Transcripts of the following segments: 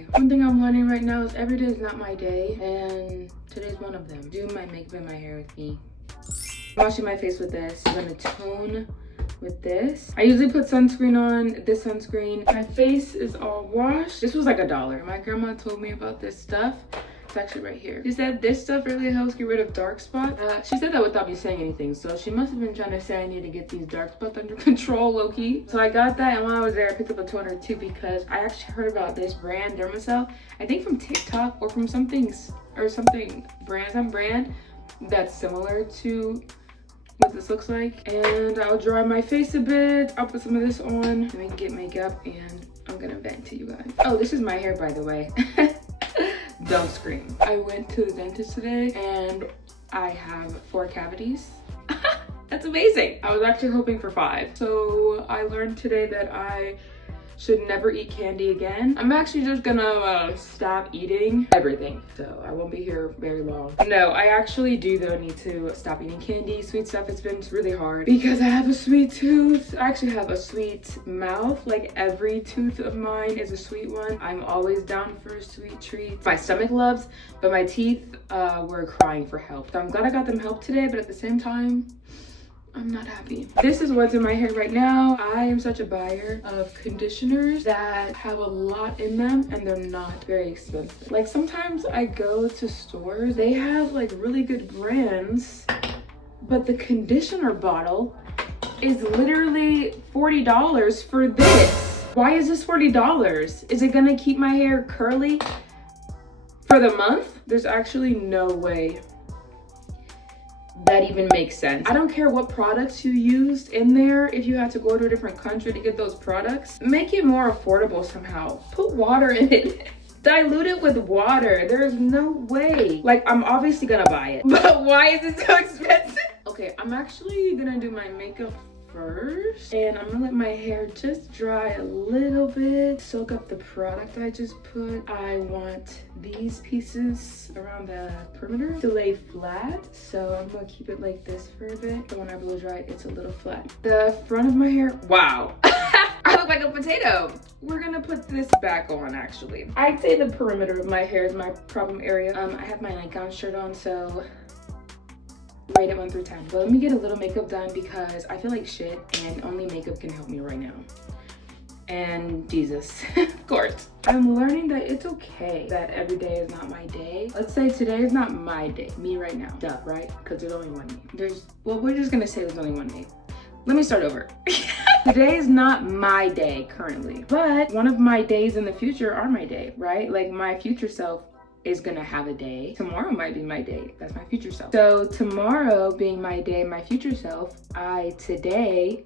why. One thing I'm learning right now is every day is not my day, and today's one of them. Do my makeup and my hair with me. I'm washing my face with this. I'm gonna tone with this. I usually put sunscreen on, this sunscreen. My face is all washed. This was like $1. My grandma told me about this stuff. It's actually right here. She said this stuff really helps get rid of dark spots. She said that without me saying anything, so she must have been trying to say I need to get these dark spots under control, low-key. So I got that, and while I was there, I picked up a toner too because I actually heard about this brand, Dermacell, I think from TikTok or from some brand that's similar to what this looks like. And I'll dry my face a bit. I'll put some of this on, and we can get makeup, and I'm gonna vent to you guys. Oh, this is my hair, by the way. Don't scream. I went to the dentist today and I have 4 cavities. That's amazing. I was actually hoping for 5. So I learned today that I should never eat candy again. I'm actually just gonna stop eating everything, so I won't be here very long. No, I actually do though need to stop eating candy, sweet stuff. It's been really hard because I have a sweet tooth. I actually have a sweet mouth. Like every tooth of mine is a sweet one. I'm always down for a sweet treat. My stomach loves, but my teeth were crying for help. So I'm glad I got them help today, but at the same time, I'm not happy. This is what's in my hair right now. I am such a buyer of conditioners that have a lot in them and they're not very expensive. Like sometimes I go to stores, they have like really good brands, but the conditioner bottle is literally $40 for this. Why is this $40? Is it gonna keep my hair curly for the month? There's actually no way that even makes sense. I don't care what products you used in there. If you had to go to a different country to get those products, make it more affordable somehow. Put water in it. Dilute it with water. There's no way. Like, I'm obviously gonna buy it, but why is it so expensive? Okay, I'm actually gonna do my makeup first, and I'm gonna let my hair just dry a little bit, soak up the product I just put. I want these pieces around the perimeter to lay flat, so I'm gonna keep it like this for a bit, so when I blow dry it, it's a little flat. The front of my hair, wow. I look like a potato. We're gonna put this back on, actually. I'd say the perimeter of my hair is my problem area. I have my nightgown shirt on, so rate it 1 through 10. But let me get a little makeup done because I feel like shit and only makeup can help me right now. And Jesus, of course. I'm learning that it's okay that every day is not my day. Let's say today is not my day, me right now. Duh, right? Because there's only one me. Well, we're just gonna say there's only one me. Let me start over. Today is not my day currently, but one of my days in the future are my day, right? Like my future self is gonna have a day. Tomorrow might be my day. That's my future self. So tomorrow being my day, my future self, today,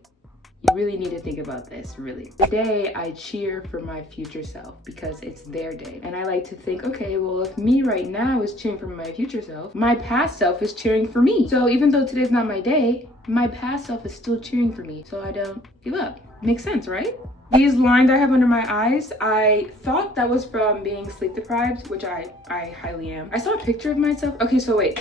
you really need to think about this, really. Today, I cheer for my future self because it's their day. And I like to think, okay, well, if me right now is cheering for my future self, my past self is cheering for me. So even though today's not my day, my past self is still cheering for me. So I don't give up. Makes sense, right? These lines I have under my eyes, I thought that was from being sleep deprived, which I highly am. I saw a picture of myself. Okay, so wait,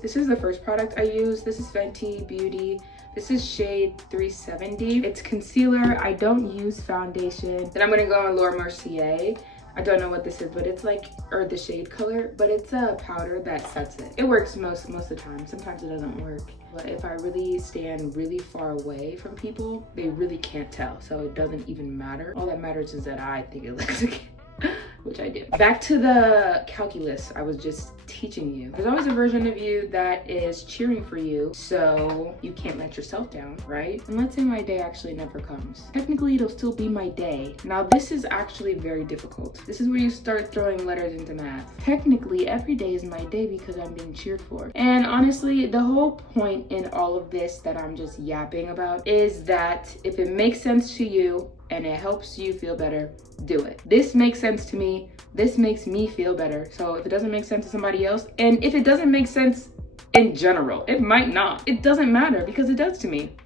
this is the first product I used. This is Fenty Beauty. This is shade 370. It's concealer. I don't use foundation. Then I'm gonna go on Laura Mercier. I don't know what this is, but it's like, or the shade color, but it's a powder that sets it. It works most of the time. Sometimes it doesn't work. But if I really stand really far away from people, they really can't tell. So it doesn't even matter. All that matters is that I think it looks okay. Which I do. Back to the calculus I was just teaching you. There's always a version of you that is cheering for you, so you can't let yourself down, right? And let's say my day actually never comes. Technically, it'll still be my day. Now, this is actually very difficult. This is where you start throwing letters into math. Technically, every day is my day because I'm being cheered for. And honestly, the whole point in all of this that I'm just yapping about is that if it makes sense to you and it helps you feel better, do it. This makes sense to me. This makes me feel better. So if it doesn't make sense to somebody else, and if it doesn't make sense in general, it might not. It doesn't matter because it does to me.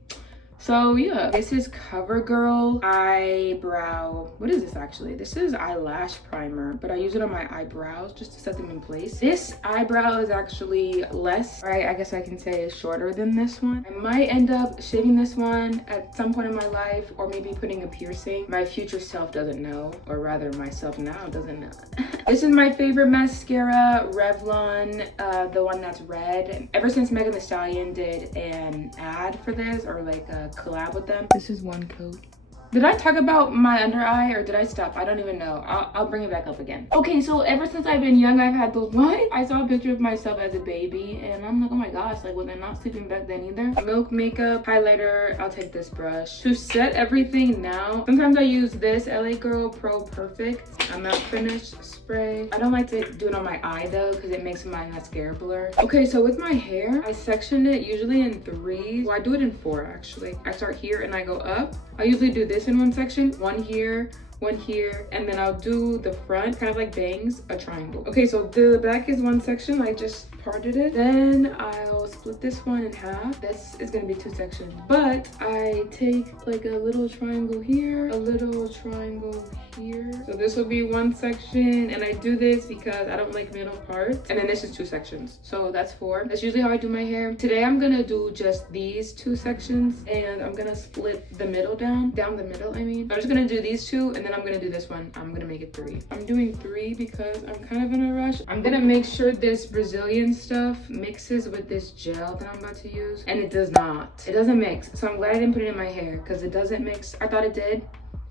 So yeah, this is CoverGirl eyebrow. What is this actually? This is eyelash primer, but I use it on my eyebrows just to set them in place. This eyebrow is actually less, right? I guess I can say is shorter than this one. I might end up shaving this one at some point in my life, or maybe putting a piercing. My future self doesn't know, or rather myself now doesn't know. This is my favorite mascara, Revlon, the one that's red. Ever since Megan Thee Stallion did an ad for this, or like a collab with them. This is one coat. Did I talk about my under eye or did I stop? I don't even know. I'll bring it back up again. Okay, so ever since I've been young, I've had those. What? I saw a picture of myself as a baby and I'm like, oh my gosh, like was I not sleeping back then either? Milk makeup, highlighter, I'll take this brush. To set everything now, sometimes I use this LA Girl Pro Perfect. A matte finish spray. I don't like to do it on my eye though because it makes my mascara blur. Okay, so with my hair, I section it usually in 3. Well, I do it in 4 actually. I start here and I go up. I usually do this in one section, one here, and then I'll do the front, kind of like bangs, a triangle. Okay, so the back is one section, I just parted it. Then I'll split this one in half. This is gonna be 2 sections, but I take like a little triangle here, a little triangle here. So this will be 1 section, and I do this because I don't like middle parts. And then this is 2 sections, so that's 4. That's usually how I do my hair. Today I'm gonna do just these 2 sections, and I'm gonna split the middle down the middle, I mean. I'm just gonna do these 2, and then I'm gonna do this one. I'm gonna make it 3. I'm doing 3 because I'm kind of in a rush. I'm gonna make sure this Brazilian stuff mixes with this gel that I'm about to use, and it does not. It doesn't mix, so I'm glad I didn't put it in my hair because it doesn't mix. I thought it did.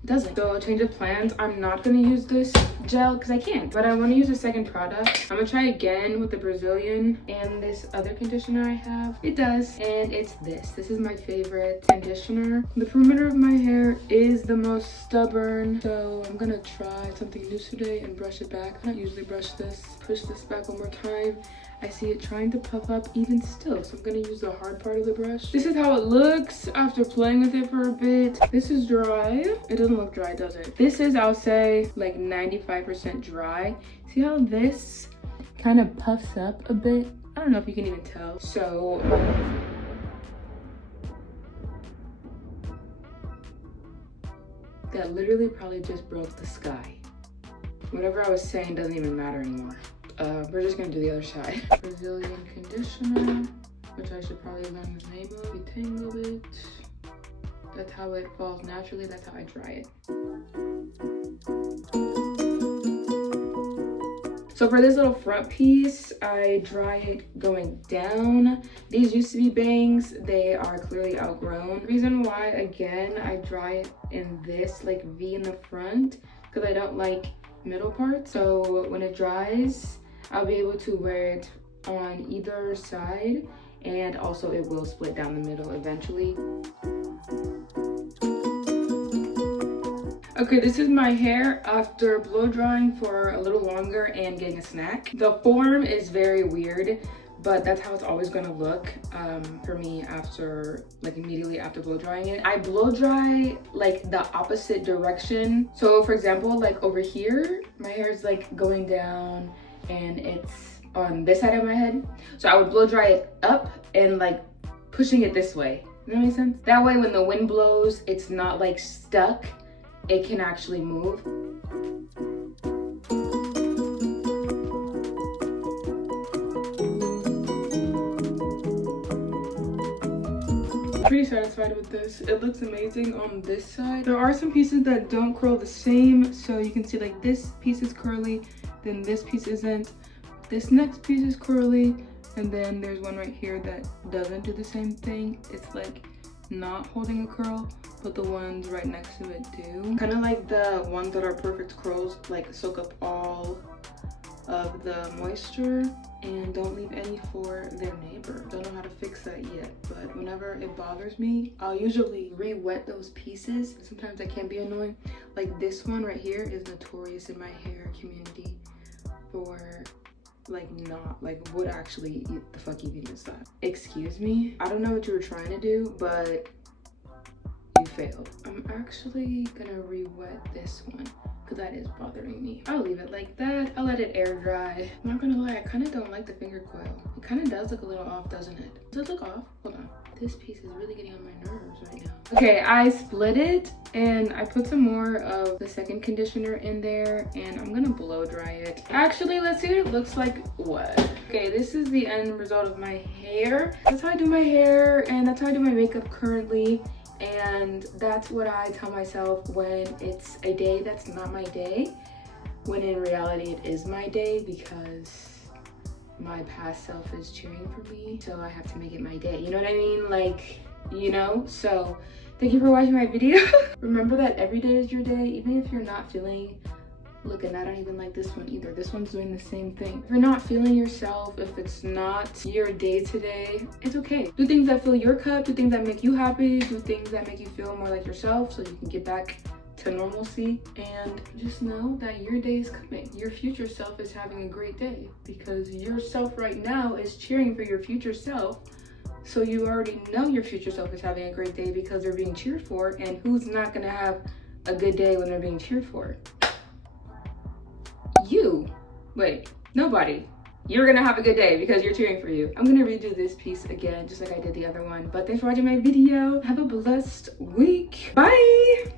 It doesn't. So change of plans, I'm not gonna use this gel because I can't, but I want to use a second product. I'm gonna try again with the Brazilian and this other conditioner I have. It does, and it's this. This is my favorite conditioner. The perimeter of my hair is the most stubborn, so I'm gonna try something new today and brush it back. I don't usually brush this. Push this back one more time. I see it trying to puff up even still, so I'm gonna use the hard part of the brush. This is how it looks after playing with it for a bit. This is dry. It doesn't look dry, does it? This is, I'll say, like 95% dry. See how this kind of puffs up a bit? I don't know if you can even tell. So, that literally probably just broke the sky. Whatever I was saying doesn't even matter anymore. We're just gonna do the other side. Brazilian conditioner, which I should probably learn the name of. Detangle it. That's how it falls naturally. That's how I dry it. So for this little front piece, I dry it going down. These used to be bangs. They are clearly outgrown. Reason why, again, I dry it in this like V in the front, because I don't like middle part. So when it dries, I'll be able to wear it on either side, and also it will split down the middle eventually. Okay, this is my hair after blow drying for a little longer and getting a snack. The form is very weird, but that's how it's always gonna look for me after, like immediately after blow drying it. I blow dry like the opposite direction. So for example, like over here, my hair is like going down and it's on this side of my head. So I would blow dry it up and like pushing it this way. Does that make sense? That way when the wind blows, it's not like stuck. It can actually move. Pretty satisfied with this. It looks amazing on this side. There are some pieces that don't curl the same, so you can see like this piece is curly, then this piece isn't. This next piece is curly, and then there's one right here that doesn't do the same thing. It's like not holding a curl, but the ones right next to it do. Kind of like the ones that are perfect curls, like soak up all of the moisture and don't leave any for their neighbor. Don't know how to fix that yet, but whenever it bothers me, I'll usually re-wet those pieces. Sometimes that can be annoying. Like this one right here is notorious in my hair community for like not like would actually eat the fuck even use that. Excuse me, I don't know what you were trying to do, but you failed. I'm actually gonna re-wet this one because that is bothering me. I'll leave it like that. I'll let it air dry. I'm not gonna lie, I kind of don't like the finger coil. It kind of does look a little off, doesn't it? Does it look off? Hold on. this piece is really getting on my nerves right now. Okay, I split it and I put some more of the second conditioner in there and I'm gonna blow dry it. Actually, let's see what it looks like. What? Okay, this is the end result of my hair. That's how I do my hair and that's how I do my makeup currently. And that's what I tell myself when it's a day that's not my day. When in reality it is my day because my past self is cheering for me, so I have to make it my day. You know what I mean? Like, you know? So thank you for watching my video. Remember that every day is your day, even if you're not feeling, look, and I don't even like this one either. This one's doing the same thing. If you're not feeling yourself, if it's not your day today, it's okay. Do things that fill your cup, do things that make you happy, do things that make you feel more like yourself so you can get back to normalcy, and just know that your day is coming. Your future self is having a great day because yourself right now is cheering for your future self. So you already know your future self is having a great day because they're being cheered for, and who's not gonna have a good day when they're being cheered for? You. Wait, nobody. You're gonna have a good day because you're cheering for you. I'm gonna redo this piece again just like I did the other one, but thanks for watching my video. Have a blessed week. Bye.